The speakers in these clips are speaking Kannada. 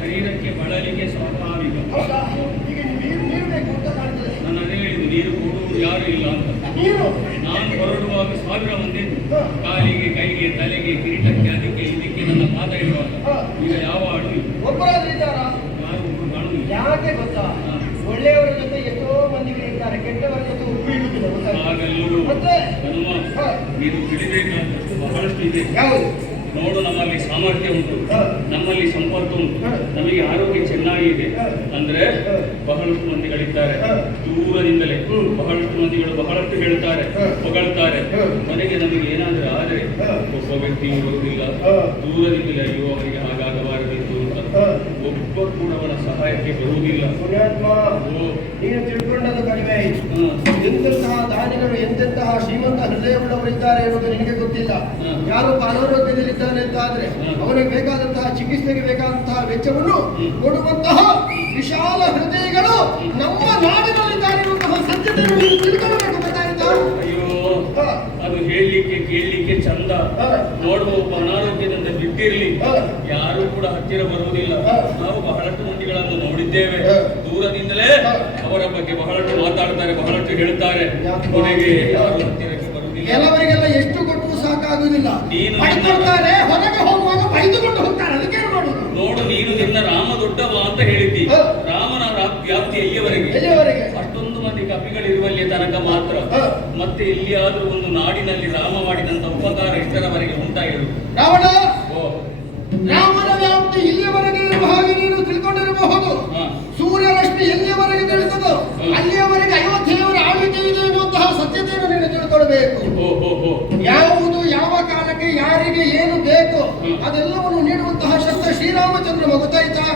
ಶರೀರಕ್ಕೆ ಬಳಲಿಕೆ ಸ್ವಾಭಾವಿಕ. ನಾನು ಅದೇ ಹೇಳಿದ್ದು, ನೀರು ಕೊಡುವುದು ಯಾರು ಇಲ್ಲ ಅಂತ. ನಾನು ಹೊರಡುವಾಗ 1000 ಮಂದಿ ಕಾಲಿಗೆ, ಕೈಗೆ, ತಲೆಗೆ, ಕಿರೀಟಕ್ಕೆ, ಅದಕ್ಕೆ ಇದಕ್ಕೆ ನನ್ನ ಪಾದ ಇರುವಾಗ ಈಗ ಯಾವ ಅಡುಗೆ ಯಾರು ಒಬ್ಬರು ಕಾಣುವುದಿಲ್ಲ. ಯಾಕೆ ಗೊತ್ತಾ? ಒಳ್ಳೆಯವರ ಜೊತೆ ಎಷ್ಟೋ ಮಂದಿಗೆ ಇರ್ತಾರೆ, ಕೆಟ್ಟವರ ಜೊತೆ ಒಬ್ಬರು ಇರುವುದಿಲ್ಲ. ಹಾಗಲ್ಲೂ ನೀನು ತಿಳಿಬೇಕಾದಷ್ಟು ಬಹಳಷ್ಟು ಇದೆ. ನೋಡು, ನಮ್ಮಲ್ಲಿ ಸಾಮರ್ಥ್ಯ ಉಂಟು, ನಮ್ಮಲ್ಲಿ ಸಂಪರ್ಕ ಉಂಟು, ನಮಗೆ ಆರೋಗ್ಯ ಚೆನ್ನಾಗಿದೆ ಅಂದ್ರೆ ಬಹಳಷ್ಟು ಮಂದಿಗಳಿದ್ದಾರೆ ದೂರದಿಂದಲೇ. ಬಹಳಷ್ಟು ಮಂದಿಗಳು ಬಹಳಷ್ಟು ಹೇಳ್ತಾರೆ, ಹೊಗಳ್ತಾರೆ. ಮನೆಗೆ ನಮಗೆ ಏನಾದರೂ ಆದರೆ ಒಬ್ಬ ವ್ಯಕ್ತಿಯು ಬರುವುದಿಲ್ಲ, ದೂರದಿಂದಲೇ ಅಯ್ಯೋ ಅವರಿಗೆ ಹಾಗಾಗಬಾರದಿತ್ತು ಅಂತ ಒಬ್ಬ ಕೂಡ ಅವನ ಸಹಾಯಕ್ಕೆ ಬರುವುದಿಲ್ಲ. ನೀನು ತಿಳ್ಕೊಂಡದ್ದು ಕಡಿಮೆ. ಎಂತೆಂತಹ ದಾನಿಗಳು, ಎಂತೆಂತಹ ಶ್ರೀಮಂತ ಹೃದಯವುಳ್ಳವರಿದ್ದಾರೆ ಎನ್ನುವುದು ನಿನಗೆ ಗೊತ್ತಿಲ್ಲ. ಯಾರು ಅನಾರೋಗ್ಯದಲ್ಲಿದ್ದಾನೆ ಅಂತಾದ್ರೆ ಅವನಿಗೆ ಬೇಕಾದಂತಹ ಚಿಕಿತ್ಸೆಗೆ ಬೇಕಾದಂತಹ ವೆಚ್ಚವನ್ನು ಕೊಡುವಂತಹ ವಿಶಾಲ ಹೃದಯಗಳು ನಮ್ಮ ನಾಡಿನಲ್ಲಿದ್ದಾರೆ ಎನ್ನುವಂತಹ ಸತ್ಯತೆಯನ್ನು ನೀವು ತಿಳ್ಕೊಳ್ಳಬೇಕು. ಗೊತ್ತಾಯ್ತಾ? ಅಯ್ಯೋ, ಅದು ಹೇಳಲಿಕ್ಕೆ ಕೇಳಲಿಕ್ಕೆ ಚಂದ. ನೋಡುವ ಒಬ್ಬ ಅನಾರೋಗ್ಯದಿಂದ ಬಿಟ್ಟಿರಲಿ, ಯಾರು ಕೂಡ ಹತ್ತಿರ ಬರುವುದಿಲ್ಲ. ನಾವು ಬಹಳಷ್ಟು ಮಂದಿಗಳನ್ನು ನೋಡಿದ್ದೇವೆ, ದೂರದಿಂದಲೇ ಅವರ ಬಗ್ಗೆ ಬಹಳಷ್ಟು ಮಾತಾಡ್ತಾರೆ, ಬಹಳಷ್ಟು ಹೇಳ್ತಾರೆ, ಕೊನೆಗೆ ಯಾರು ಹತ್ತಿರಕ್ಕೆ ಬರುವುದಿಲ್ಲ. ಕೆಲವರಿಗೆಲ್ಲ ಎಷ್ಟು ಕೊಟ್ಟು ಸಾಕಾಗುವುದಿಲ್ಲ. ಹೊರಗೆ ಹೋಗುವಾಗ ಬೈದುಕೊಂಡು ಹೋಗ್ತಾರೆ. ಅದಕ್ಕೆ ನೋಡು, ನೀನು ನಿನ್ನ ರಾಮ ದೊಡ್ಡವ ಅಂತ ಹೇಳಿದ್ದಿ. ರಾಮನ ವ್ಯಾಪ್ತಿ ಎಲ್ಲಿಯವರೆಗೆ? ಅಷ್ಟೊಂದು ಮಂದಿ ಕಪಿಗಳಿರುವಲ್ಲಿ ತನಕ ಮಾತ್ರ. ಮತ್ತೆ ಎಲ್ಲಿಯಾದ್ರೂ ಒಂದು ನಾಡಿನಲ್ಲಿ ರಾಮ ಮಾಡಿದಂತ ಉಪಕಾರ ಇಷ್ಟರವರೆಗೆ ಉಂಟಾ ಹೇಳು? ರಾವಣ ರಾಮನ ವ್ಯಾಪ್ತಿ ಇಲ್ಲಿಯವರೆಗೆ ಇರುವ ಹಾಗೆ ನೀನು ತಿಳ್ಕೊಂಡಿರಬಹುದು. ಸೂರ್ಯರಶ್ಮಿ ಎಲ್ಲಿಯವರೆಗೆ ತಿಳಿದದು ಅಲ್ಲಿಯವರೆಗೆ ಅಯೋಧ್ಯೆಯವರ ಆಳ್ವಿಕೆ ಇದೆ ಎನ್ನುವಂತಹ ಸತ್ಯತೆಯನ್ನು ನೀನು ತಿಳ್ಕೊಳ್ಬೇಕು. ಯಾವುದು ಯಾವ ಕಾಲಕ್ಕೆ ಯಾರಿಗೆ ಏನು ಬೇಕು ಅದೆಲ್ಲವನ್ನು ನೀಡುವಂತಹ ಶಕ್ತ ಶ್ರೀರಾಮಚಂದ್ರ. ಗೊತ್ತಾಯ್ತಾ?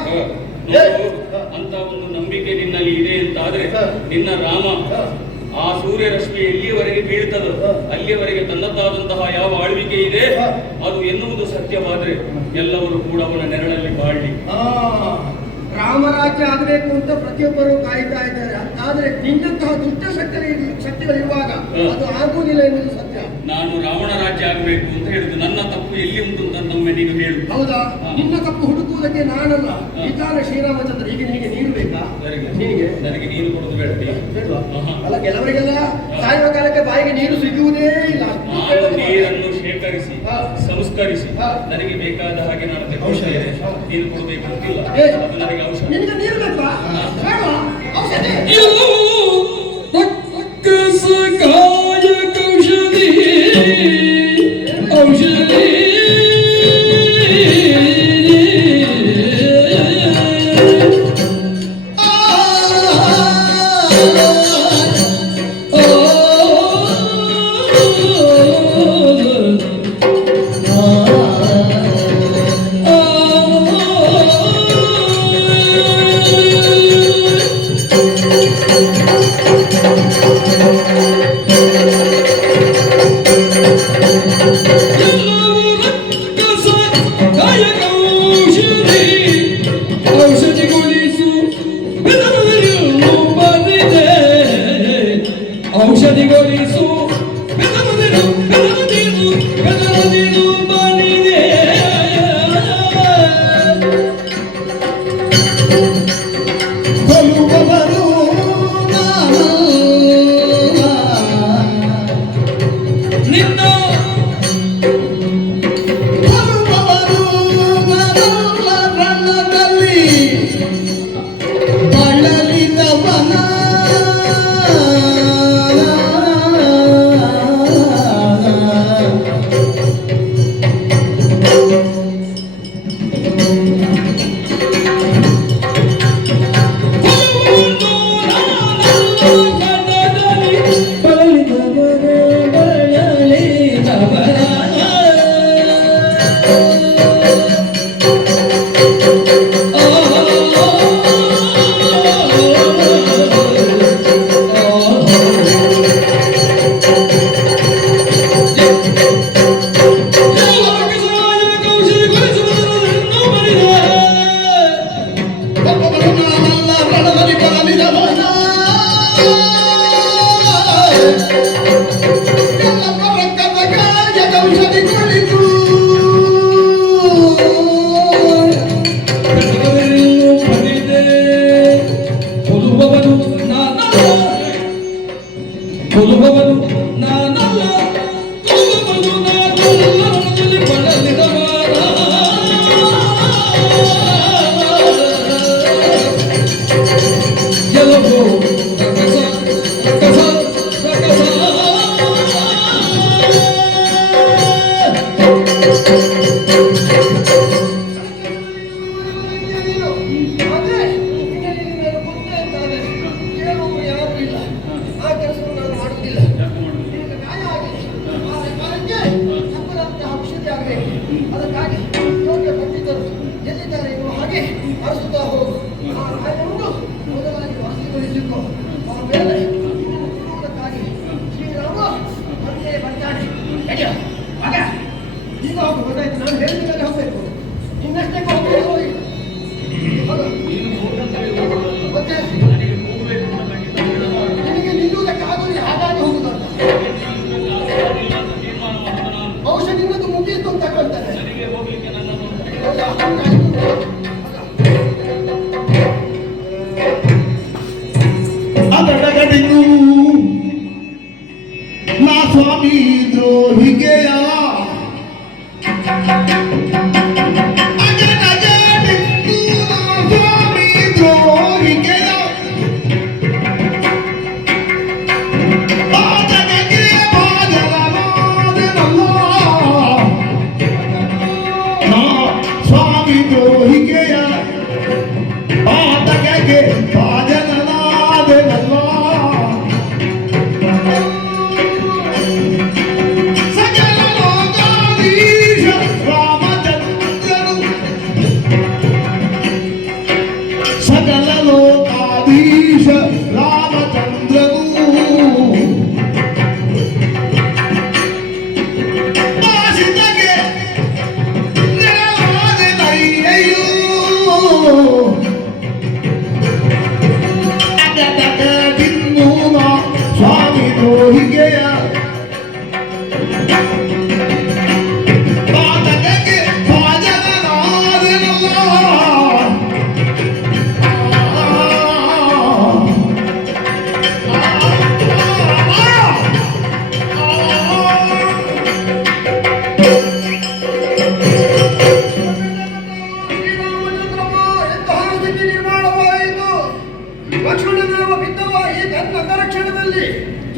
ಅಂತ ಒಂದು ನಂಬಿಕೆ ನಿನ್ನಲ್ಲಿ ಇದೆ ಅಂತಾದ್ರೆ ನಿನ್ನ ರಾಮ ಆ ಸೂರ್ಯರಶ್ಮಿ ಎಲ್ಲಿಯವರೆಗೆ ಬೀಳ್ತದೋ ಅಲ್ಲಿಯವರೆಗೆ ತನ್ನದಾದಂತಹ ಯಾವ ಆಳ್ವಿಕೆ ಇದೆ ಅದು ಎನ್ನುವುದು ಸತ್ಯವಾದ್ರೆ ಎಲ್ಲವರು ಕೂಡ ಅವನ ನೆರಳಲ್ಲಿ ಬಾಳ್ಲಿ. ರಾಮರಾಜ್ಯ ಆಗಬೇಕು ಅಂತ ಪ್ರತಿಯೊಬ್ಬರು ಕಾಯ್ತಾ ಇದ್ದಾರೆ. ಆದ್ರೆ ನಿನ್ನಂತಹ ದುಷ್ಟ ಶಕ್ತಿಗಳಿರುವಾಗ ಅದು ಆಗುವುದಿಲ್ಲ ಎನ್ನುವುದು ಸತ್ಯ. ನಾನು ರಾವಣ ರಾಜ್ಯ ಆಗಬೇಕು ಅಂತ ಹೇಳಿದ್ದು. ನನ್ನ ತಪ್ಪು ಎಲ್ಲಿ ಉಂಟು ಅಂತ ನಮ್ಮೆ ನೀನು ಹೇಳು. ಹೌದಾ? ನಿನ್ನ ತಪ್ಪು ಹುಡುಕುವುದಕ್ಕೆ ನಾನಲ್ಲ, ಇದ್ದಾನೆ ಶ್ರೀರಾಮಚಂದ್ರ. ಈಗ ನಿನಗೆ ನೀರು ಬೇಕಾ? ನಿನಗೆ ನನಗೆ ನೀರು ಕೊಡೋದು ಬೇಡ. ಬೇಡವಾ? ಅಲ್ಲ, ಕೆಲವರಿಗೆಲ್ಲ ಸಾಯುವ ಕಾಲಕ್ಕೆ ಬಾಯಿಗೆ ನೀರು ಸಿಗುವುದೇ ಇಲ್ಲ. ನೀರನ್ನು ಶೇಖರಿಸಿ ಸಂಸ್ಕರಿಸಿ ನನಗೆ ಬೇಕಾದ ಹಾಗೆ ನಾನು ತೆಗೆದುಕೊಳ್ಳುತ್ತೇನೆ. ನೀರು ಕೊಡಬೇಕು ಅಂತಿಲ್ಲ, ಅದು ನನಗೆ ಔಷಧ. ನಿನಗೆ ನೀರು ಬೇಕಾ? ಬೇಡವಾ? ಔಷಧಿ ಔಷಧಿಗೊಳಿಸು ಬೆದರದಿರು ಬನಿದೆ ಕೊಲ್ಲುವವರು ನಿನ್ನ ಕೊಲ್ಲುವವರು ನನ್ನ ಬಣ್ಣದಲ್ಲಿ ಬಳಲಿದವನ ಕೊಲ್ಲುವವನು ನಾನಲ್ಲ, ಕೊಲ್ಲುವವನು ನಾನಲ್ಲ, ರಣದಲ್ಲಿ ಬಳಲಿದವನ ಗೆಲುವು ರಕಸ ರಕಸ ರಕಸ ಅದಕ್ಕಾಗಿ ಯೋಗ್ಯ ಪಂಡಿತರು ಎಲ್ಲಿದ್ದಾರೆ ಎನ್ನುವ ಹಾಗೆ ಅರಸುತ್ತಾ ಹೋಗು. ಆ ಕಾರ್ಯವನ್ನು ಮೊದಲಾಗಿ ವಾಸಿಗೊಳಿಸಿಕೊ. ಆಮೇಲೆ ಕೊಡುವುದಕ್ಕಾಗಿ ಶ್ರೀರಾಮ ಮತ್ತೆ ಬರ್ತಾನೆ. ಮಗ ಈಗ ಹೋಗು, ಗೊತ್ತಾಯ್ತು? ನಾನು ಹೇಳಿದ್ರೆ ಹೋಗ್ಬೇಕು. ಇನ್ನಷ್ಟೇ ಹೋಗಿ ಮತ್ತೆ ನಿನಗೆ ನಿಲ್ಲುವುದಕ್ಕಾಗುವುದಿಲ್ಲ, ಹಾಗಾಗಿ ಹೋಗುದಂತ. ಔಷಧಿ ಇನ್ನೊಂದು ಮುಗಿಯಿತು ಅಂತ ಹೇಳ್ತಾರೆ. ಅದಡಗಡಿದು ನಾ ಸ್ವಾಮಿ ದ್ರೋಹಿಗೆಯ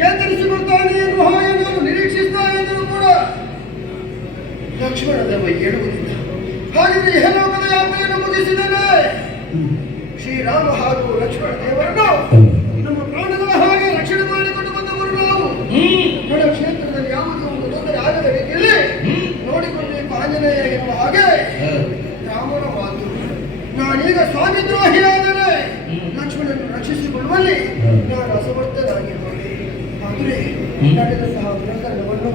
ಚೇತರಿಸಿಕೊಳ್ತಾನೆ ಎನ್ನುವ ಹಾಗೆ ನಾನು ನಿರೀಕ್ಷಿಸ್ತಾ ಇದ್ದರೂ ಕೂಡ ಲಕ್ಷ್ಮಣ ದೇವ ಹೇಳುವುದಿಲ್ಲ. ಹಾಗಿದ್ರೆ ಇಹಲೋಕದ ಯಾತ್ರೆಯನ್ನು ಮುಗಿಸಿದ್ದೇನೆ. ಶ್ರೀರಾಮ ಹಾಗೂ ಲಕ್ಷ್ಮಣ ದೇವರನ್ನು ನಮ್ಮ ಪ್ರಾಣಗಳ ಹಾಗೆ ರಕ್ಷಣೆ ಮಾಡಿಕೊಂಡು ಬಂದವರು ನಾವು. ನನ್ನ ಕ್ಷೇತ್ರದಲ್ಲಿ ಯಾವುದೇ ಒಂದು ತೊಂದರೆ ಆಗದ ರೀತಿಯಲ್ಲಿ ನೋಡಿಕೊಳ್ಳಬೇಕು ಆಂಜನೇಯ ಎನ್ನುವ ಹಾಗೆ ರಾಮನ ಮಾತು. ನಾನೀಗ ಸ್ವಾಮಿ ದ್ರೋಹಿಯಾದರೆ ಲಕ್ಷ್ಮಣನನ್ನು ರಕ್ಷಿಸಿಕೊಳ್ಳುವಲ್ಲಿ ನಾನು ಅಸಮರ್ಥನಾಗಿರುವೆ. ಆದರೆ ನಡೆದಂತಹ ಪ್ರಕರಣವನ್ನು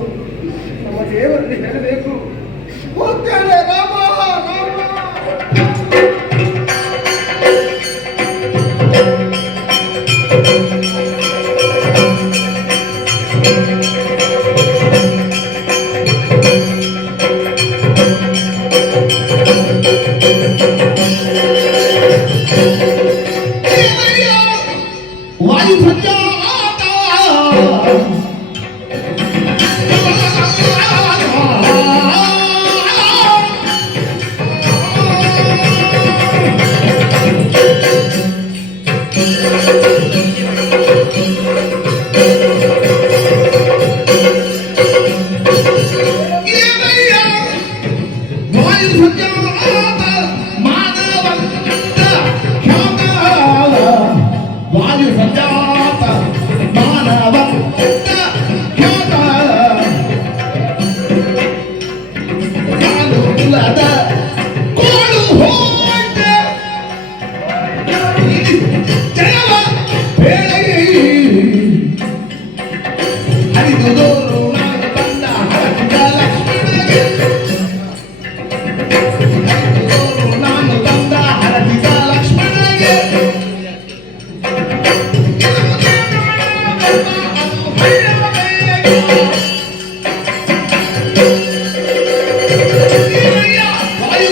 ನಮ್ಮ ದೇವರಲ್ಲಿ ಹೇಳಬೇಕು. ಹೋಗ್ತೇನೆ ರಾಮ ರಾಮ. ವಾಯು ಸಂಜಾತ ವಾಯು ಸಂಜಾತ ಮಾನವಂತ ಖ್ಯಾತ ವಾಯು ಸಂಜಾತ ಮಾನವಂತ ಖ್ಯಾತ ಕಾಲು ಕುಲದ ಕೋಳು ಹೋಟ ಜನವ ಬೇಳೆಗೆ ಹರಿದುದೋರು ನಾನು ಬಂದ ಹರಕಿದ ಲಕ್ಷ್ಮಣಗೆ ಹರಿದುದೋರು ನಾನು ಬಂದ ಹರಕಿದ ಲಕ್ಷ್ಮಣಗೆ ವಾಯು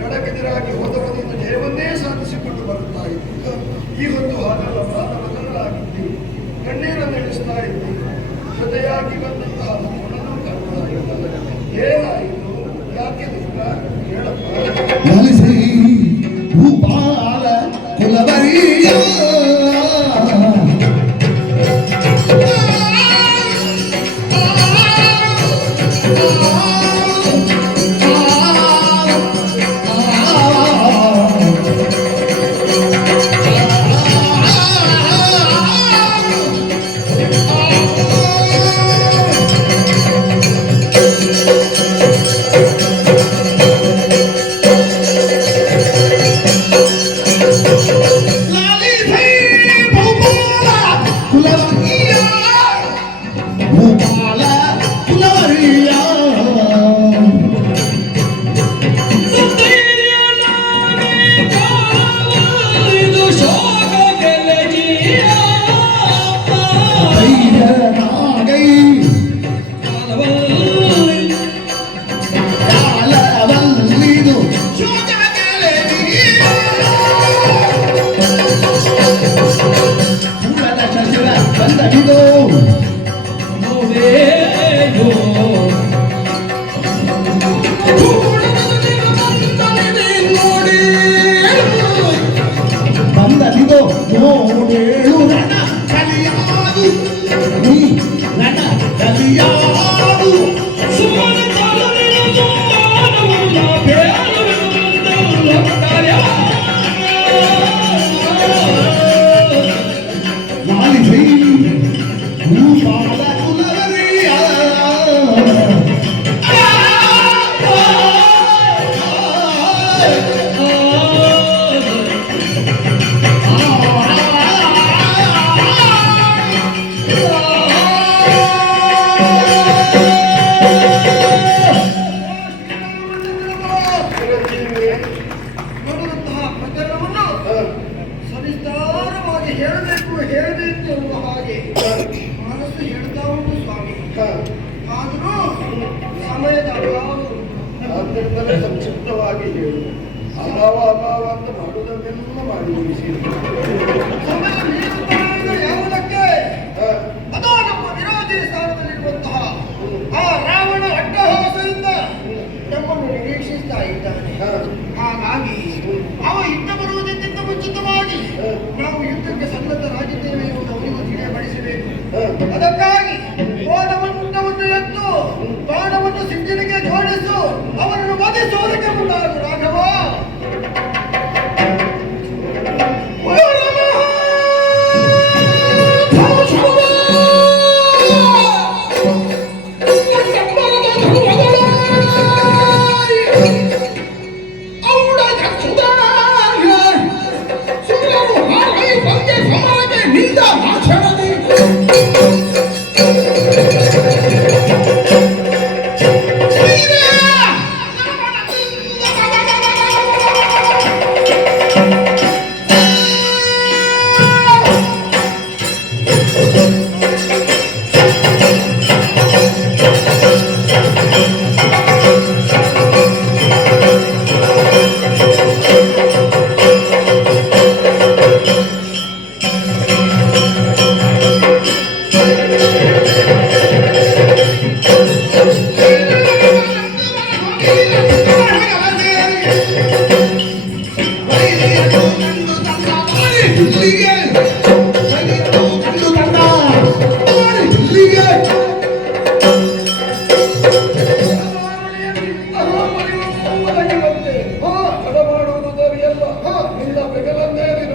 ನಡಕೆದಿರಾಗಿ ಹೋದವನಿಂದ ಜಯವನ್ನೇ ಸಾಧಿಸಿಕೊಂಡು ಬರುತ್ತಾ ಇತ್ತು. ಈ ಹೊತ್ತು ಹಾಗಲ್ಲ, ಪ್ರಾತಃ ಕಣ್ಣೀರನ್ನು ಇಳಿಸ್ತಾ ಇತ್ತು. ಜೊತೆಯಾಗಿ ಬಂದಂತಹ ಮನನ್ನು ಕರ್ಕೊಂಡಾಗಿದ್ದಲ್ಲ. ಏನಾಯಿತು? ಯಾಕೆ ದುಃಖ? ಹೇಳಪ್ಪ. ಲಲಿಸಿ ಭೂಪಾಲ ಕುಲವರಿಯ ಸಮಯದ ಅಭಾವ ಆದ್ದರಿಂದಲೇ ಸಂಕ್ಷಿಪ್ತವಾಗಿ ಹೇಳು. ಅಭಾವ ಅಭಾವ ಅಂತ ಮಾಡುವುದನ್ನೆಲ್ಲ ಮಾಡಿ ಮುಗಿಸಿರಿ. ಸಮಯ ಮೀರುತ್ತಾನೆ ಯಾವುದಕ್ಕೆ? ಅದೋ ನಮ್ಮ ವಿರೋಧಿ ಸ್ಥಾನದಲ್ಲಿರುವಂತಹ ಆ ರಾವಣ ಅಟ್ಟಹಾಸದಿಂದ ನಮ್ಮನ್ನು ನಿರೀಕ್ಷಿಸ್ತಾ ಇದ್ದಾನೆ. ಹಾಗಾಗಿ ಅವ ಯುದ್ಧ ಬರುವುದಕ್ಕಿಂತ ಮುಂಚಿತವಾಗಿ ನಾವು ಯುದ್ಧಕ್ಕೆ ಸನ್ನದ್ಧರಾಗಿದ್ದೇವೆ ಎಂದು ಅವನಿಗೂ ತಿಳಿಯಪಡಿಸಬೇಕು. ಅದಕ್ಕಾಗಿ ಕೋಲಮಂಡವನ್ನು ಎತ್ತು ಬಾಣವನ್ನು ಸಿದ್ಧನಿಗೆ ಜೋಡಿಸು, ಅವನನ್ನು ವಧಿಸುವುದಕ್ಕೆ ಮುಂದಾಗು ರಾಘವ.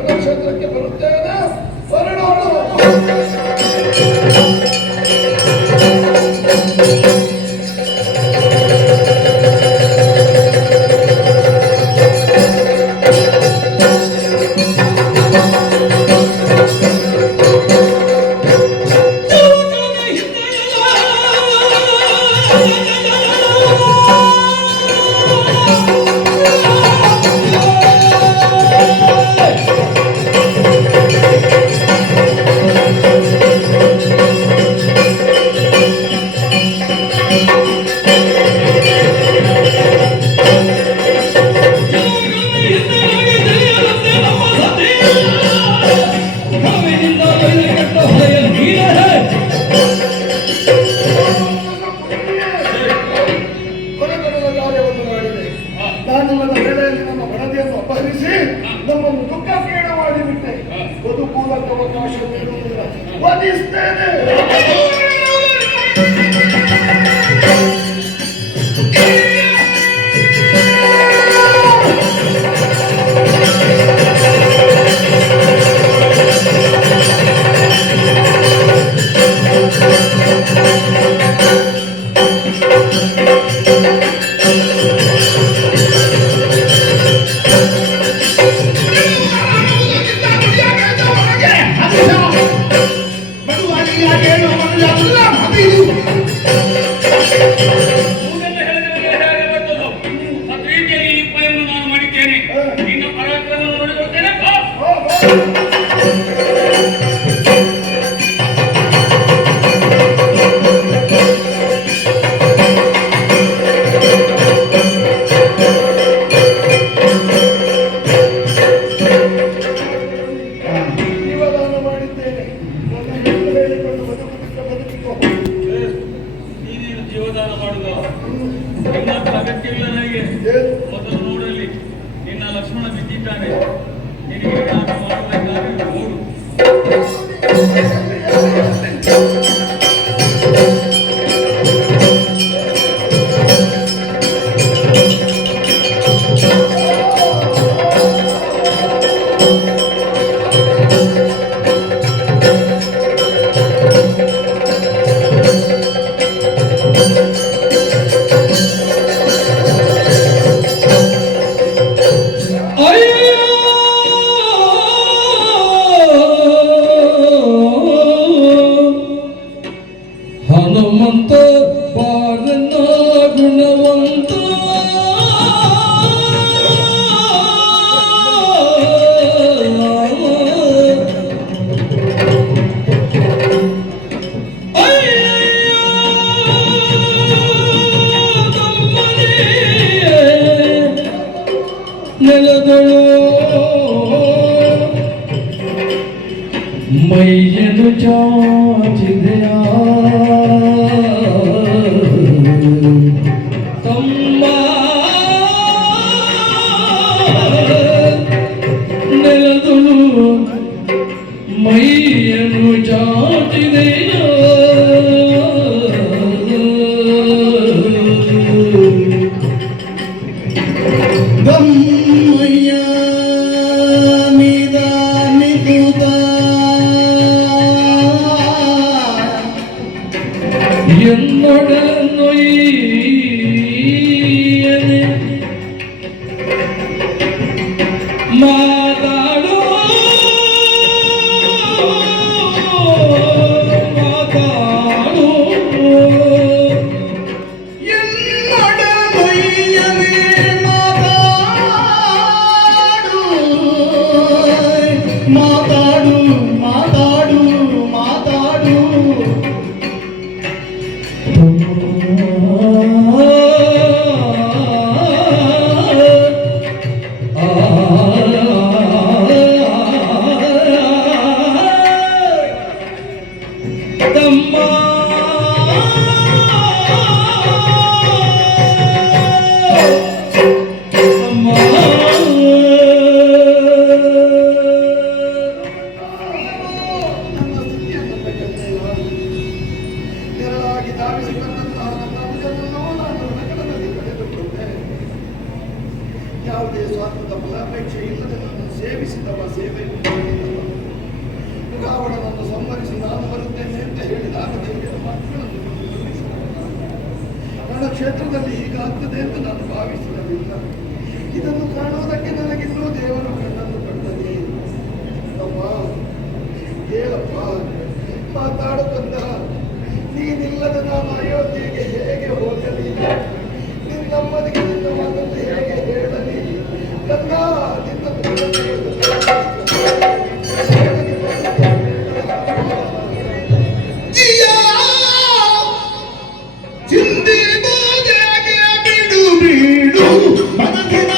ನಕ್ಷತ್ರಕ್ಕೆ ಬರುತ್ತೇನೆ. ಹೊರಡೋಣ. ಕೊನೆತನದ ಕಾರ್ಯವನ್ನು ಮಾಡಿದೆ. ನಾನು ನನ್ನ ವೇಳೆಯಲ್ಲಿ ನನ್ನ ಮಡದಿಯನ್ನು ಅಪಹರಿಸಿ ನಮ್ಮನ್ನು ದುಃಖಕೀಡ ಮಾಡಿಬಿಟ್ಟೆ. ಬದುಕುವುದಕ್ಕೆ ಅವಕಾಶ ನೀಡುವುದಿಲ್ಲ. ವಧಿಸ್ತೇನೆ. ಜೀವದಾನ ಮಾಡಿದ್ದೇನೆ. ಹೇಳಿಕೊಂಡು ಬದುಕಿಕೋ. ನೀನೇನು ಜೀವದಾನ ಮಾಡುವ ನಿನ್ನ ಅಗತ್ಯವಿಲ್ಲ ನನಗೆ. ಮೊದಲು ನೋಡಲಿ ನಿನ್ನ ಲಕ್ಷ್ಮಣ ಬಿದ್ದಿದ್ದಾನೆ. ನಿನಗೆ ಯಾಗ ಮಾಡಬೇಕಾದ್ರೆ ನೋಡು. ಅಯ್ಯೋ ಮೈಯನ್ನು ಚಾಚಿದೆಯ ತಮ್ಮ ನೆಲದುಳು ಮೈಯನ್ನು ಚಾಚಿದೆಯ ಗಮ್ಮಯ್ಯ ನಿದಾನಿದುದ എന്നൊടലൊയ്യനെ മാതാടോ മാതാടോ എന്നൊടലൊയ്യനെ ಮಾತಾಡು ಮಾತಾಡು ಮಾತಾಡು ತಮ್ಮ ನನ್ನ ಸ್ಥಿತಿಯನ್ನು ಬೇಕೆಂದಿಲ್ಲ. ನೆರಳಾಗಿ ಧಾವಿಸಿ ಬಂದಂತಹ ನನ್ನ ಅನುಜನನ್ನು ನಾನು ನಗರದಲ್ಲಿ ಕಳೆದುಕೊಂಡೆ. ಯಾವುದೇ ಸ್ವಾರ್ಥದ ಫಲಾಪೇಕ್ಷೆ ಇಲ್ಲದೆ ನಾನು ಸೇವಿಸಿದವ ಸೇವೆಯನ್ನು ಮಾಡಿದವ. ರಾವಣನನ್ನು ಸಂಹರಿಸಿ ನಾನು ಬರುತ್ತೇನೆ ಅಂತ ಹೇಳಿದಾಗ ದೇವಿಯ ಮಾತುಗಳನ್ನು ನನ್ನ ಕ್ಷೇತ್ರದಲ್ಲಿ ಈಗ ಆಗ್ತದೆ ಅಂತ ನಾನು ಭಾವಿಸಿರಲಿಲ್ಲ. ಇದನ್ನು ಕಾಣುವುದಕ್ಕೆ ನನಗಿನ್ನೂ ದೇವರು ಕಣ್ಣನ್ನು ಕಂಡನೆ. ಅಮ್ಮ ಹೇಳಪ್ಪ, ಮಾತಾಡುತ್ತಂದ ನೀನಿಲ್ಲದ ನಾನು ಅಯೋಧ್ಯೆಗೆ ಹೇಗೆ ಹೋಗಲಿ? ನಿನ್ನಮ್ಮನಿಗೆ ನಿನ್ನ ಮಾತನ್ನು ಹೇಗೆ ಹೇಳಲಿ? ಕಂದ ನಿನ್ನ ಚಿಂತೆ ಬಾಧೆಗೆ ಬಿಡು ಬಿಡು ಮನದಿನ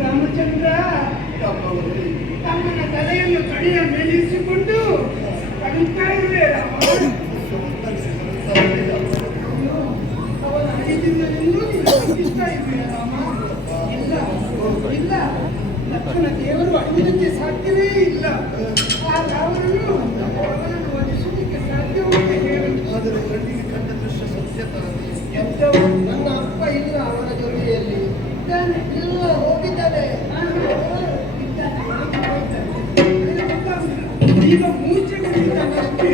ರಾಮಚಂದ್ರ ತಮ್ಮನ ತಲೆಯನ್ನು ಕಡೆಯ ಮೇಲಿರಿಸಿಕೊಂಡು ಕಡಿತಾ ಇರುವೆ ರಾಮ. ಅವನ ಹರಿದಿಂದಲೆಂದೂ ಇಷ್ಟ ಇರುವೆ ರಾಮ. ಇಲ್ಲ ಇಲ್ಲ, ಲಕ್ಷ್ಮಣ ದೇವರು ಅಳಿಯುವುದಕ್ಕೆ ಸಾಧ್ಯವೇ ಇಲ್ಲ. ಆ ರಾವಣನು ಅವನನ್ನು ವಧಿಸುವುದಕ್ಕೆ ಸಾಧ್ಯವಂತೆ ಹೇಳುವುದು. ಆದರೆ ಕಣ್ಣಿಗೆ ಕಂಡ ದೃಶ್ಯ ಸತ್ಯ ತಾನೇ. ಎಂಥವು? ನನ್ನ ಅಪ್ಪ ಇಲ್ಲ ಅವನ ಜೊತೆಯಲ್ಲಿ. ಇದ್ದಾನೆ? ಇಲ್ಲ, ಹೋಗಿದ್ದಾನೆ. ಈಗ ಮೂರ್ಛೆಗೊಂಡಿದ್ದಾನಷ್ಟೇ.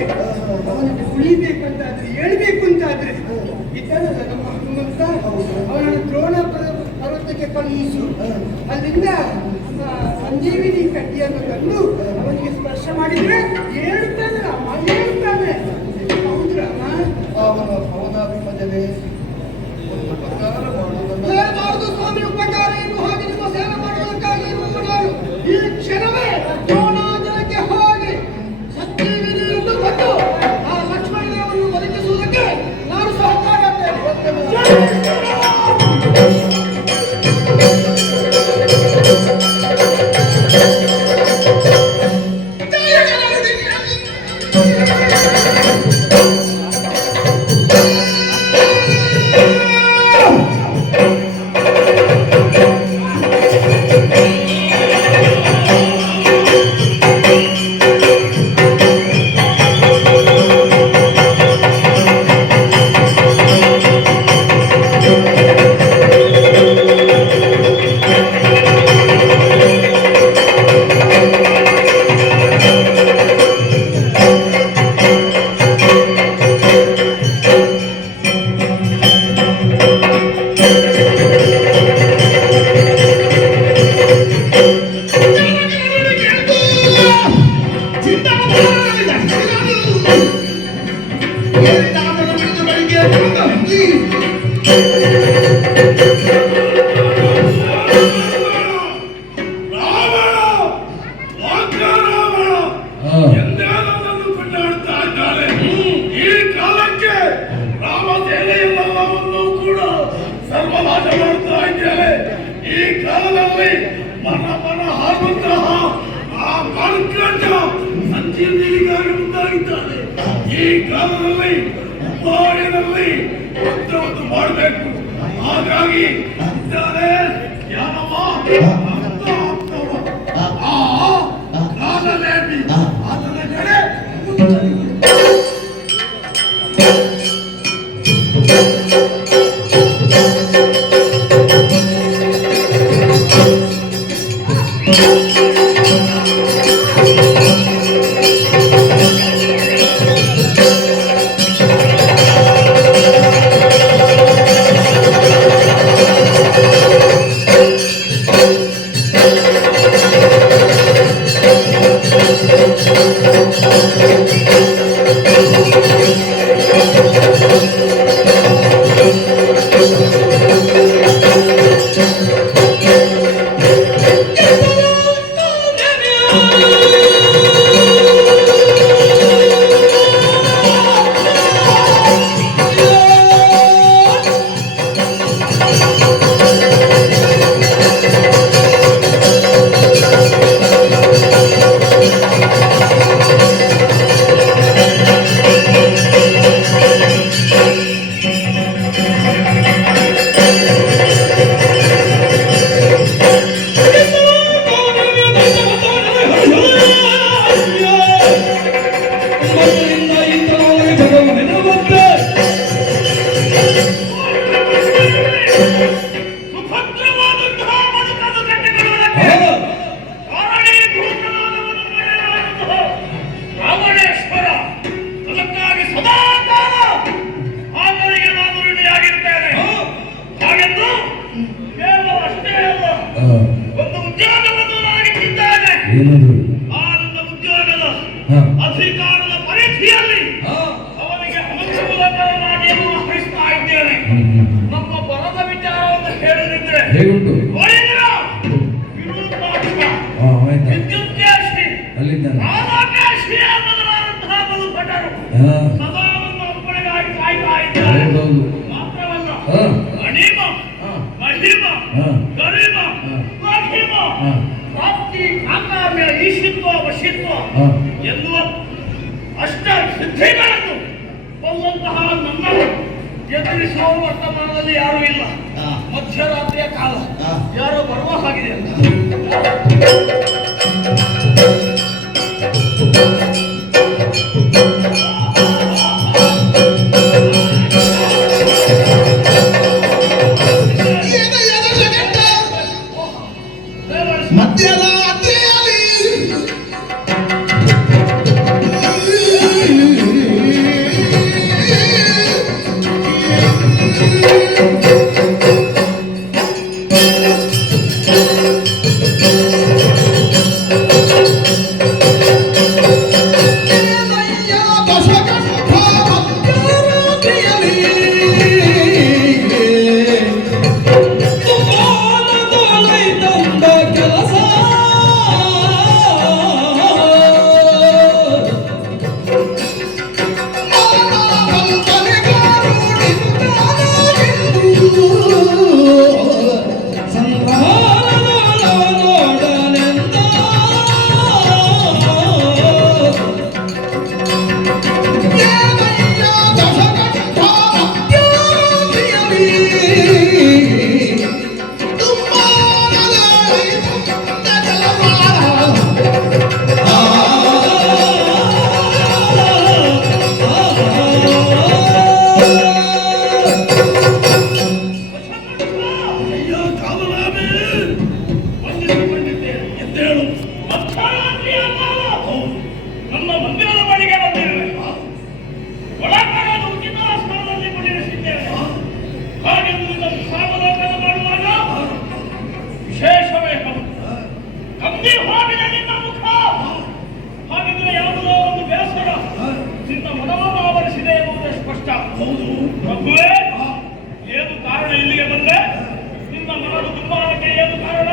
ಅವನಿಗೆ ಉಳಿಬೇಕಂತಾದ್ರೆ ಹೇಳ್ಬೇಕು ಅಂತಾದ್ರೆ ಇದ್ದಾನಲ್ಲ ನಮ್ಮ ಹನುಮಂತ, ಅವನನ್ನು ದ್ರೋಣ ಪರ್ವತಕ್ಕೆ ಕಳುಹಿಸು. ಅಲ್ಲಿಂದ ಸಂಜೀವಿನಿ ಕಡ್ಡಿಯನ್ನು ತಂದು ಅವನಿಗೆ ಸ್ಪರ್ಶ ಮಾಡಿದ್ರೆ ಹೇಳ್ತಾನೆ ರಾಮ, ಹೇಳ್ತಾನೆ. ಹೌದು ರಾಮ. ಅವನಾಭಿಮಜನೆ ಒಂದು ಉಪಕಾರ ಮಾಡುವುದನ್ನು ಹೇಳಬಾರದು ಸ್ವಾಮಿ. ಉಪಕಾರ ಏನು? ಹಾಗೆ ನಿಮ್ಮ ಸೇವೆ ಮಾಡುವುದಕ್ಕಾಗಿ ಇರುವುದು ನಾನು. ಈ ಕ್ಷಣವೇ ದ್ರೋಣಾಚಲಕ್ಕೆ ಹೋಗಿ ಸಂಜೀವಿನಿಯನ್ನು ಕೊಟ್ಟು ಆ ಲಕ್ಷ್ಮಣ ದೇವರನ್ನು ಬದುಕಿಸುವುದಕ್ಕೆ ನಾನು ಸಹಕಾರತ್ತೇನೆ. ಮನ ಮನ ಹಾರುವಂತಹ ಆ ಕಳ್ಕಂಡ ಸಂಜೀವಿಗಾಗಿ ಮುಂದಾಗಿದ್ದಾನೆ. ಈ ಕಾಲದಲ್ಲಿ ಬಾಳಿನಲ್ಲಿ ಯುದ್ಧವನ್ನು ಮಾಡಬೇಕು. ಹಾಗಾಗಿ ಇದ್ದಾನೆ ಯಾನವ ಕಾಲದಲ್ಲಿ ಅದರ ಕಡೆ ಅಧಿಕಾರದ ಪರಿಧಿಯಲ್ಲಿ ಅವನಿಗೆ ಅನುಕೂಲಕರವಾಗಿ ವಹಿಸ್ತಾ ಇದ್ದೇನೆ. ನಮ್ಮ ಬರದ ವಿಚಾರವನ್ನು ಹೇಳದಿದ್ರೆ ವಿದ್ಯುತ್ಕಾಶಿ ಆಕಾಶಿ ಅನ್ನೋದರಾದಂತಹ ಬದುಕರು ಸದಾ ನನ್ನ ಒಬ್ಬಳಿಗಾಗಿ ಕಾಯ್ತಾ ಇದ್ದಾರೆ. ಮಾತ್ರವಲ್ಲ ಅಣಿಮ ಮಹಿಮ ಗರಿಮ ಮಹಿಮ ಪ್ರಾಪ್ತಿ ಕಾಕಾಮ್ಯ ಈಶಿತ್ವ ವಶಿತ್ವ ಎನ್ನುವ ಅಷ್ಟ ಸಿದ್ಧಿಗಳನ್ನು ಬಂದಂತಹ ನನ್ನನ್ನು ಎದುರಿಸುವ ವರ್ತಮಾನದಲ್ಲಿ ಯಾರೂ ಇಲ್ಲ. ಮಧ್ಯರಾತ್ರಿಯ ಕಾಲ ಯಾರೋ ಬರುವ ಹಾಗಿದೆ ಅಂತ ಏನು ಕಾರಣ ಇಲ್ಲಿಗೆ ಬಂದೆ? ನಿನ್ನ ಮನದ ದುರ್ಮಾನಕ್ಕೆ ಏನು ಕಾರಣ?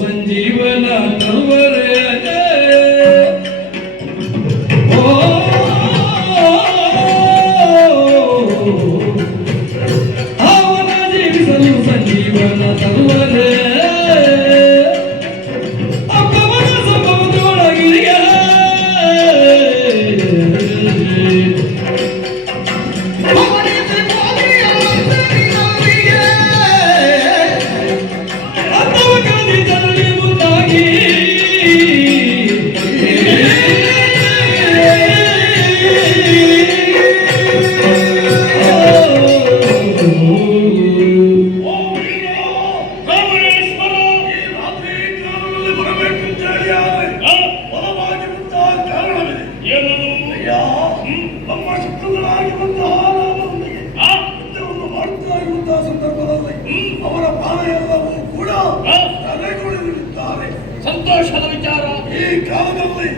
ಸಂಜೀವನ ತರುವರೆ ಅವನ ಕೇಳಲು ಸಂಜೀವನ ತರುವರೆ ಅಪ್ಪವನ ಸಮುದ್ರೊಳಗಿರಿಯ ಅಪ್ಪವ ಕಲಿತಲ್ಲಿ ಮುಂದಾಗಿ ನಮ್ಮ ಶತ್ರುಗಳಾಗಿ ಬಂದವರಿಗೆ ಯುದ್ಧವನ್ನು ಮಾಡುತ್ತಾ ಇರುವಂತಹ ಸಂದರ್ಭದಲ್ಲಿ ಅವರ ಪಾದ ಎಲ್ಲವೂ ಕೂಡ ತಲೆಗೊಳಿದಿರುತ್ತಾರೆ. ಸಂತೋಷದ ವಿಚಾರ. ಈ ಕಾಲದಲ್ಲಿ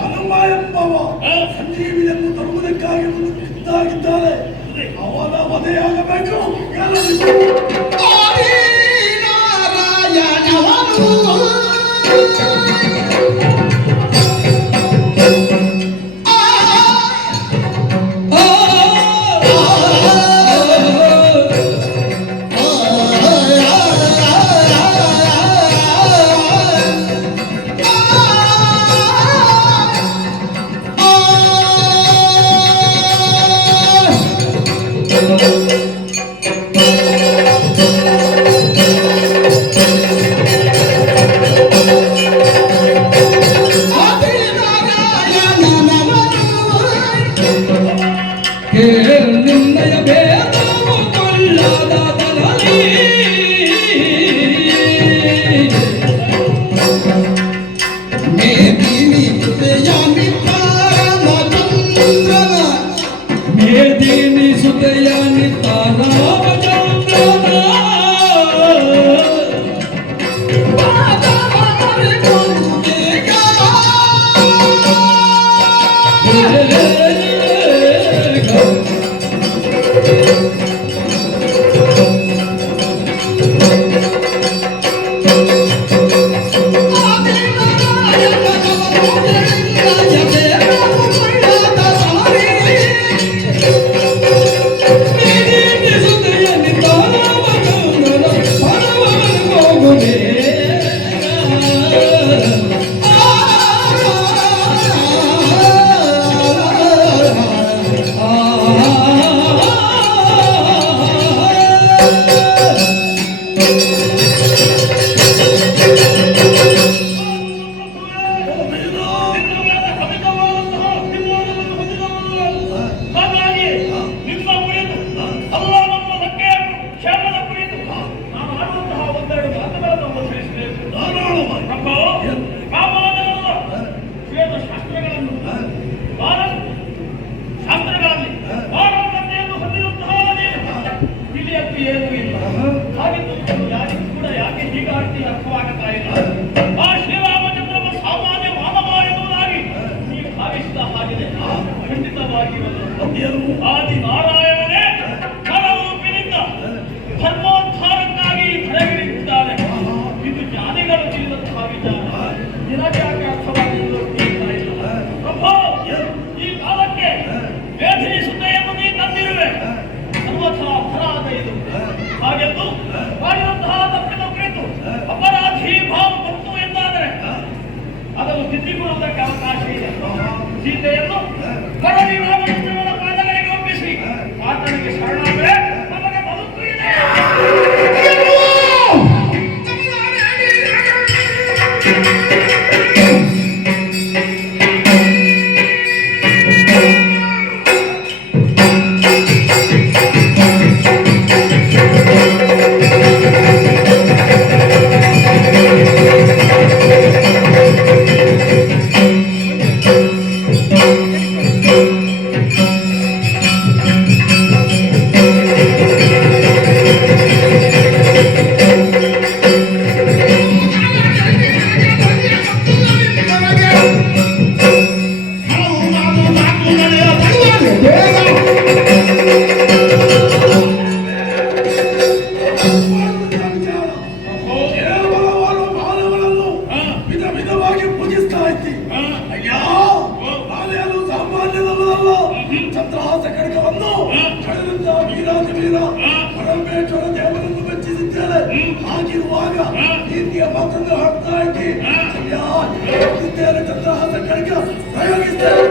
ಹನುಮ ಎಂಬವ ಸಂಜೀವಿಯನ್ನು ತರುವುದಕ್ಕಾಗಿ ಮುಂದಾಗಿದ್ದಾರೆ. ಅವನ ವಧೆಯಾಗಬೇಕು. ನಿನ್ನಯ ಭೇದವು ಕೊಳ್ಳದ ತರಲಿ ಮೇದಿನಿ ಸುತೆಯ ನಿತಾನ ಆದಿ ನಾರಾಯಣನೇ ಕರವೂಪಿನಿಂದ ಧರ್ಮೋದ್ಧಾರಕ್ಕಾಗಿ ಧರೆಗಿಳಿದಿದ್ದಾನೆ. ಇದು ಜ್ಞಾನಿಗಳು ತಿಳಿದಂತಹ ವಿಚಾರ. ನಿನಗೆ ಯಾಕೆ ಅರ್ಥವಾಗಿದ್ದು ಇಲ್ಲ ಪ್ರಭೋ, ಈ ಕಾಲಕ್ಕೆ ಮೇಧಿನಿ ಸುತೆಯನ್ನು ನೀ ತಂದಿರುವೆ. ಸರ್ವಥಾ ಅಪರಾಧ ಇದು. ಹಾಗೆಂದು ಮಾಡಿದಂತಹ ತಪ್ಪಿನ ಕುರಿತು ಅಪರಾಧಿ ಭಾವ ಬಂತು ಎಂದಾದರೆ ಅದನ್ನು ತಿದ್ದಿಕೊಳ್ಳುವುದಕ್ಕೆ ಅವಕಾಶ ಇದೆ. ಸೀತೆಯನ್ನು ಕರಡಿ ರಾಮಚಂದ್ರನ ಪಾದಗಳಿಗೆ ಒಪ್ಪಿಸಿ ಆತನಿಗೆ ಶರಣಾದರೆ ನಮಗೆ ಬದುಕು ಇದೆ. ಹಾಗಿರುವಾಗ ಹಿಂದಿಯ ಮಾತನ್ನು ಹಾಡ್ತಾ ಇದ್ದಿ ಸರಿಯಾಗಿ ಚಂದ್ರಹಾಸ ಕಡೆಗೆ ಪ್ರಯೋಗಿಸ್ತೇನೆ.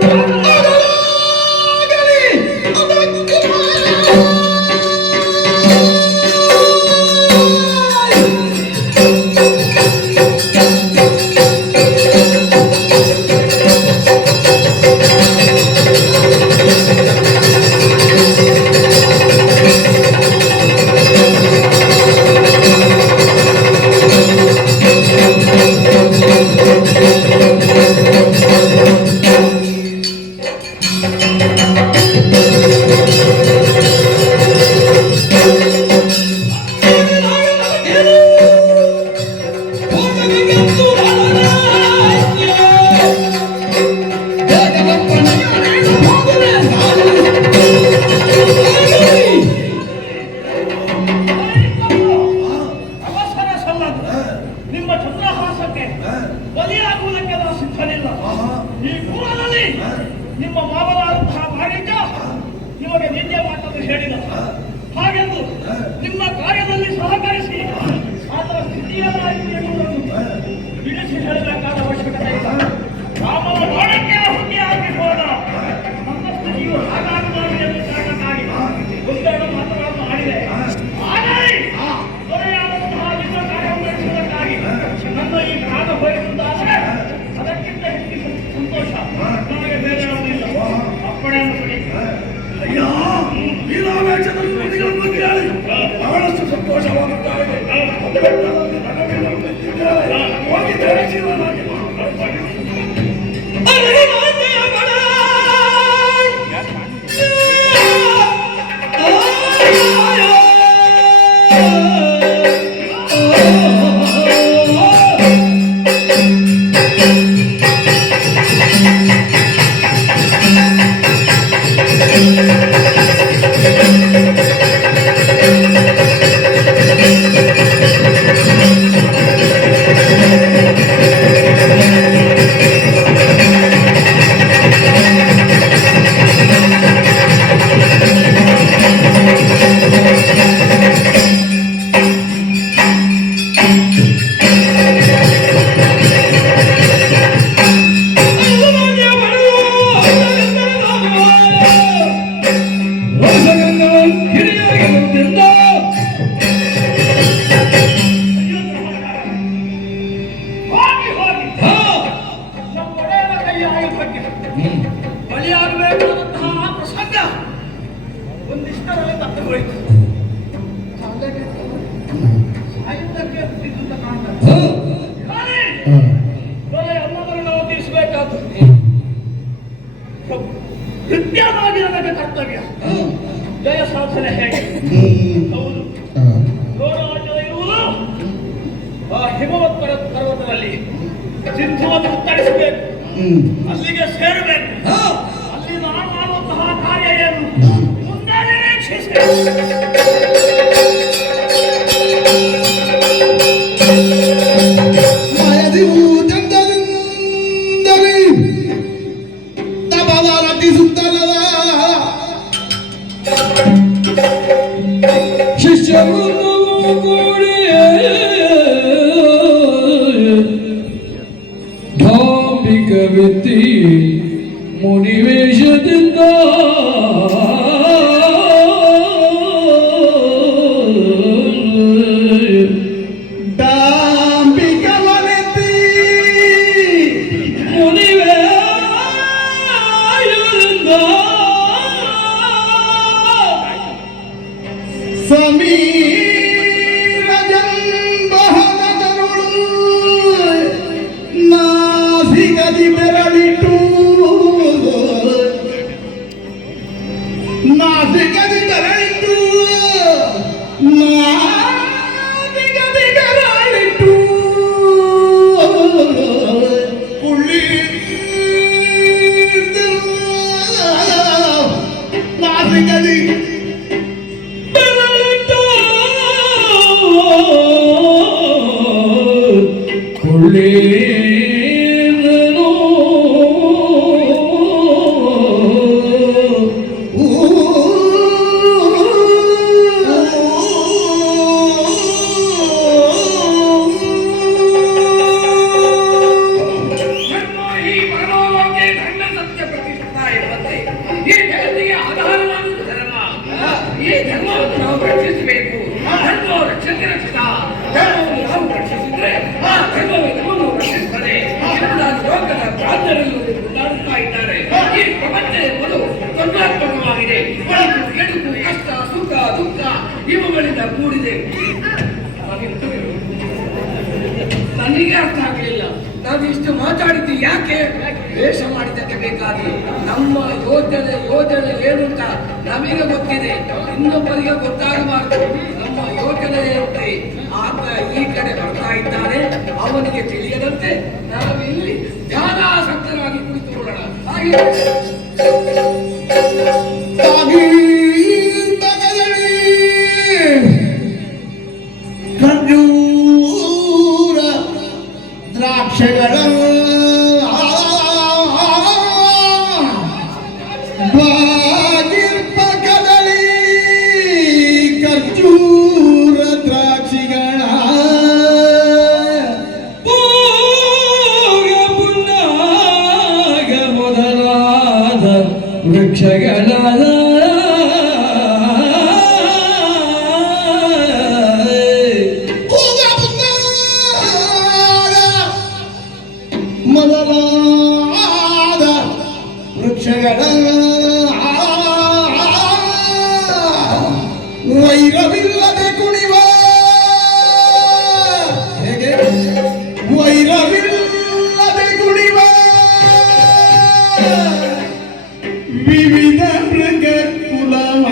ನಿಮ್ಮ ಮಾವನಾದಂತಹ ವಾಣಿಜ್ಯ ನಿಮಗೆ ನಿದ್ದೆ ಮಾತನ್ನು ಹೇಳಿದ ಹಾಗೆಂದು ನಿಮ್ಮ ಕಾರ್ಯದಲ್ಲಿ ಸಹಕರಿಸಿ ಅದರ ಸ್ಥಿತಿಯನ್ನಾಗಿ ಎನ್ನುವುದನ್ನು ತಿಳಿಸಿ ಹೇಳಬೇಕಾದ ಅವಶ್ಯಕತೆ ಇಲ್ಲ. ರಾಮನ ಬಾಣಕ್ಕೆ ಹುಟ್ಟಿಯಾಗಿ ಹೋದ ನನ್ನ ಸ್ಥಿತಿಯು ಹಾಗಾಗಬಾರದು ಎಂದು ಕಾರಣಕ್ಕಾಗಿ ಒಂದೆರಡು ಮಾತುಗಳನ್ನು ಆಡಿದೆ. ಆದರೆ ದೊರೆಯಾದಂತಹ ನಿಮ್ಮ ಕಾರ್ಯವನ್ನು ನಡೆಸುವುದಕ್ಕಾಗಿ ನನ್ನ ಈ ಪ್ರಾಣ ಹೋಯಿಸುವುದಾದರೆ ಅದಕ್ಕಿಂತ ಹೆಚ್ಚು ಸಂತೋಷ ನನಗೆ ಬೇರೆ ಯಾವುದಿಲ್ಲ. ಅಪ್ಪಣೆಯನ್ನು ಕೊಡಿ. ಬಹಳಷ್ಟು ಸಂತೋಷವಾಗುತ್ತಾರೆ. ಬಲಿಯಾಗಬೇಕಾದಂತಹ ಪ್ರಸಂಗ ಒಂದಿಷ್ಟರಲ್ಲಿ ತಪ್ಪಿ ಹೋಯಿತು. ಸಾಯುವುದಕ್ಕೆ ಹುಟ್ಟಿದ್ದು ಕಾಣ್ತಾರೆ. ಅನ್ನೋದನ್ನು ನಾವು ತೀರಿಸಬೇಕಾದ್ದು ನೃತ್ಯವಾಗಿ ನನಗೆ ಕರ್ತವ್ಯ. ಜಯ ಸಾಧನೆ ಹೇಗೆ? ಹೌದು, ಗೌರವಾಜ್ಯದ ಇರುವುದು ಆ ಹಿಮವತ್ ಪರ್ವತದಲ್ಲಿ ಸಿಂಧುವನ್ನು ಉತ್ತರಿಸಬೇಕು, ಅಲ್ಲಿಗೆ ಸೇರಬೇಕು. ಅಲ್ಲಿ ನಾನು ಮಾಡುವಂತಹ ಕಾರ್ಯ ಏನು ಮುಂದೆ ನಿರೀಕ್ಷಿಸಿ. ವ್ಯಕ್ತಿ ಮುನಿವೇಶದಿಂದ ಡಾಂಬಿಕವನೆತ್ತಿ ಮುನಿವೇಶದಿಂದ ಸಮೀರ ಜಂಬಹನದರುಳು ನಾಸಿಗದಿ ಬೆರಳಿಟ್ಟು ನಾಸಿಗದಿ ಬೆರಳಿಟ್ಟು ನಾಸಿಗದಿ ಬೆರಳಿಟ್ಟು ಕುಳ್ಳಿ ನಾಸಿಗದಿ ನನಗೆ ಅರ್ಥ ಆಗಲಿಲ್ಲ. ನಾವು ಇಷ್ಟು ಮಾತಾಡಿದ್ದು ಯಾಕೆ? ವೇಷ ಮಾಡಿದ್ದಕ್ಕೆ ಬೇಕಾದ್ರೆ ನಮ್ಮ ಯೋಜನೆ ಏನು ಅಂತ ನಮಗೆ ಗೊತ್ತಿದೆ, ಇನ್ನೊಬ್ಬರಿಗೆ ಗೊತ್ತಾಗಬಾರದು. ನಮ್ಮ ಯೋಜನೆ ಇರುತ್ತೆ. ಆತ ಈ ಕಡೆ ಬರ್ತಾ ಇದ್ದಾನೆ, ಅವನಿಗೆ ತಿಳಿಯದಂತೆ ನಾವು ಇಲ್ಲಿ ಧ್ಯಾನಾಸಕ್ತರಾಗಿ ಕುಳಿತುಕೊಳ್ಳೋಣ. ಹಾಗೆ ಖರ್ಜೂರ ದ್ರಾಕ್ಷಗಳ ಬಾಗಿರ್ಪಕದಲ್ಲಿ ಖರ್ಜೂರ ದ್ರಾಕ್ಷಿಗಳ ಪೂಗ ಪುನ್ನಾಗ ಮೊದಲಾದ ವೃಕ್ಷಗಳ ಮೊದಲಾದ ವೃಕ್ಷಗಳ ವೈರವಿಲ್ಲದೆ ಕುಣಿವ ಹೇಗೆ ವೈರವಿಲ್ಲದೆ ಕುಣಿವ ವಿವಿಧ ಮೃಗ ಕುಲವ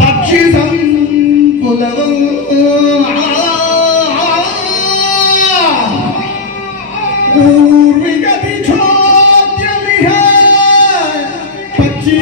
ಪಕ್ಷಿ ಸಂಕುಲವು ಊರ್ವಿಗತಿ ಚೋದ್ಯವಿಹ ಪಕ್ಷಿ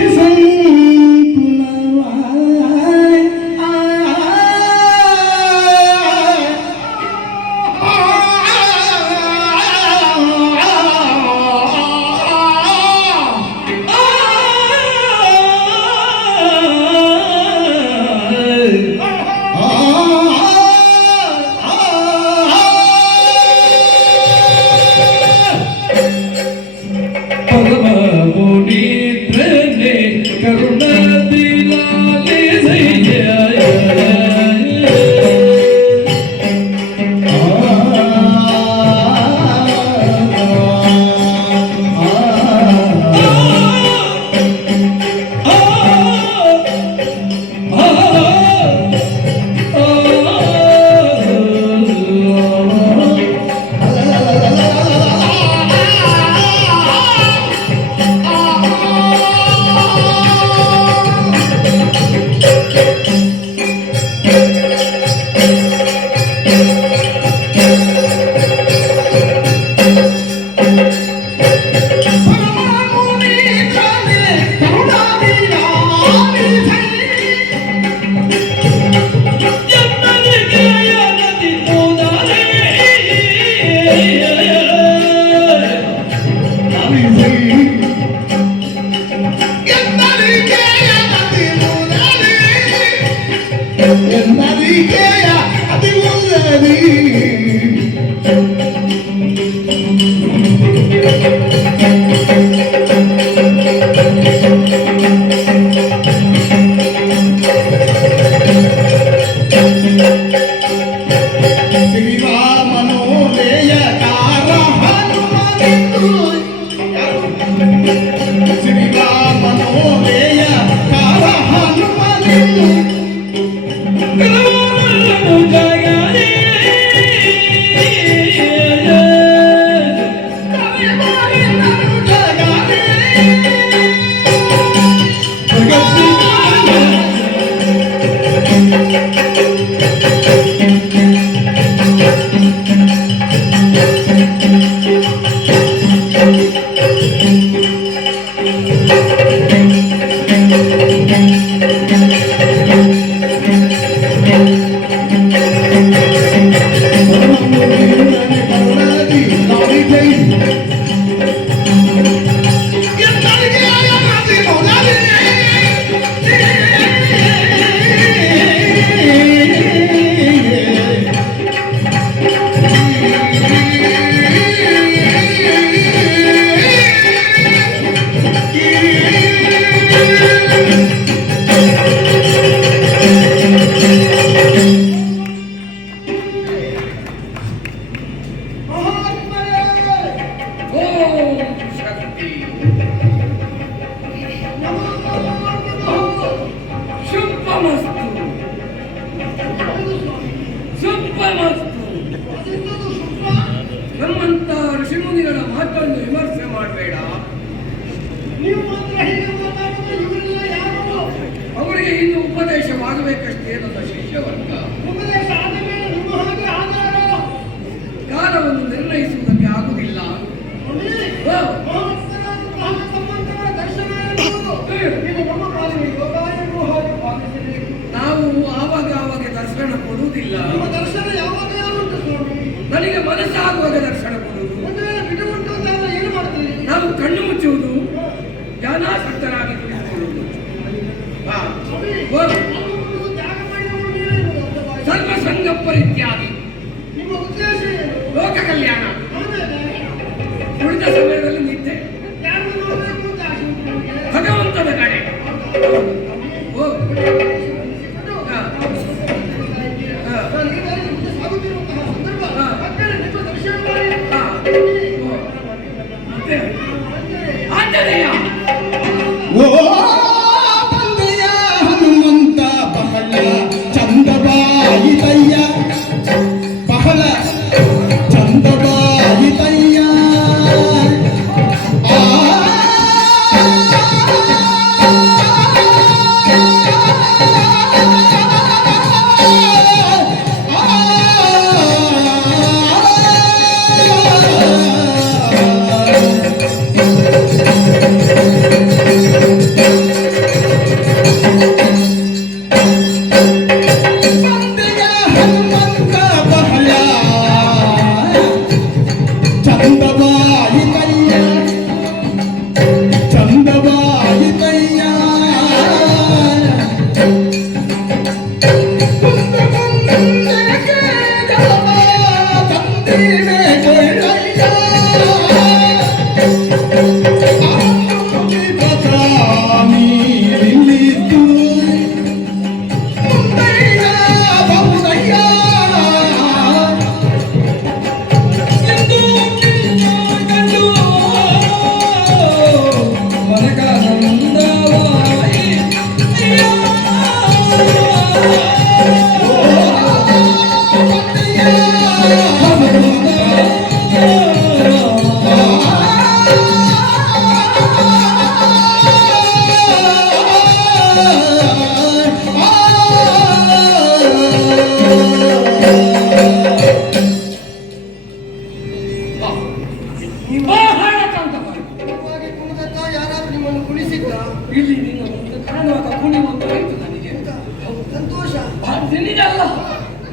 ನೀವು ಮಾತ್ರ ಹೀಗೆ ಮಾತಾಡಿದ್ರೆ ಇವರೆಲ್ಲ ಯಾರು? ಅವರಿಗೆ ಇನ್ನು ಉಪದೇಶವಾಗಬೇಕಷ್ಟೇ ನನ್ನ ಶಿಷ್ಯವರ್ಗ. ಉಪದೇಶ ಆದ ಮೇಲೆ ನಿಮ್ಮ ಹಾಗೆ ಆಧಾರ ಕಾಲವನ್ನು ನಿರ್ಣಯಿಸುವುದಕ್ಕೆ ಆಗುವುದಿಲ್ಲ. ನೋಡಿ, ಮಹಾತ್ಮರಾದ ಸಂಬಂಧಗಳ ದರ್ಶನ ಎನ್ನುವುದು ಇದು ನಮ್ಮ ಪಾಲಿಗೆ ಯೋಗ ಎನ್ನುವ ಹಾಗೆ ಭಾವಿಸಬೇಕು. ನಾವು ಆವಾಗ ದರ್ಶನ ಕೊಡುವುದಿಲ್ಲ. ನಿಮ್ಮ ದರ್ಶನ ಯಾವಾಗ ಯಾರುಂಟು ಸ್ವಾಮಿ? ನನಗೆ ಮನಸ್ಸಾಗುವಾಗ ದರ್ಶನ ಕೊಡುವುದು. ಒಂದು ವೇಳೆ ಬಿಟ್ಟು ಉಂಟು ಅಂತ ಎಲ್ಲ ಏನು ಮಾಡ್ತೀರಿ? ನಾವು ಕಣ್ಣು ಮುಚ್ಚುವುದು, ಜ್ಞಾನಾಸಕ್ತರಾಗಿ ಕುಳಿತುಕೊಳ್ಳುವುದು. ಸ್ವಾಮಿ, ಓ, ನೀವು ತ್ಯಾಗ ಮಾಡಿದವರು ನೀವೇ ಎನ್ನುವುದು ಅರ್ಥವಾಯಿತು. ಸರ್ವಸಂಗ ಪರಿತ್ಯಾಗಿ, ನಿಮ್ಮ ಉದ್ದೇಶ ಏನು? ಲೋಕ ಕಲ್ಯಾಣ. ಆಮೇಲೆ ಉಳಿದ ಸಮಯದಲ್ಲಿ ನಿದ್ದೆ, ಯಾರನ್ನು ನೋಡಬೇಕು ಅಂತ ಆಸೆ ಉಂಟು ನಿಮಗೆ? ಭಗವಂತನ ಕಡೆ. ಓ, ಹಾ. ನಾನು ಈ ದಾರಿ ಮುಂದೆ ಸಾಗುತ್ತಿರುವಂತಹ ಸಂದರ್ಭ ಹಾ. ಅಕ್ಕರೆ ನಿಮ್ಮ ದರ್ಶನ ಮಾಡಿ ಹಾ. ಓ, ಮತ್ತೆ ಆಂಜನೇಯ. ಓ ಬಂದೆಯ ಹನುಮಂತ ಬಹಳ ಚಂದವಾಯಿತಯ್ಯ, ಬಹಳ ಚಂದವಾಯಿತಯ್ಯ. ಬಂದೆಯ ಹನುಮಂತ ಬಹಳ ಚಂದವಾಯಿತಯ್ಯ, ಚಂದವಾಯಿತಯ್ಯ. ಮುಂದೆ ಮುಂದೆ ಕೇಳವ ತಂದಿವೆ ಕೊಳ್ಳಯ್ಯ, ಸ್ವಾಮಿ ನಿಲ್ಲಿತು ಮುಂದಯ್ಯ ಬಹುದಯ್ಯ. ಎಂದು ಕಂಡು ಮನಗಾನಂದವಾಯಿ ಬಹಳ ಚಂದವಾಯಿತು. ನಿಜವಾಗಿ ಕುಣಿದದ್ದ ಯಾರಾದ್ರೂ ನಿಮ್ಮನ್ನು ಕುಣಿಸಿದ್ದ? ಇಲ್ಲಿ ನಿನ್ನ ಒಂದು ಕಾಣುವಾಗ ಕುಣಿಯುವಂತ ಆಯ್ತು ನನಗೆ. ಸಂತೋಷ. ನಿನಗಲ್ಲ,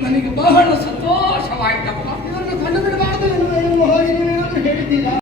ನನಗೆ ಬಹಳ ಸಂತೋಷವಾಯ್ತಪ್ಪ. ಇವರನ್ನು ಕಣ್ಣು ಬಿಡಬಾರದು ಎನ್ನುವ ಹಾಗೆ ನೀವೇನಾದ್ರೂ ಹೇಳಿದ್ದೀರಾ?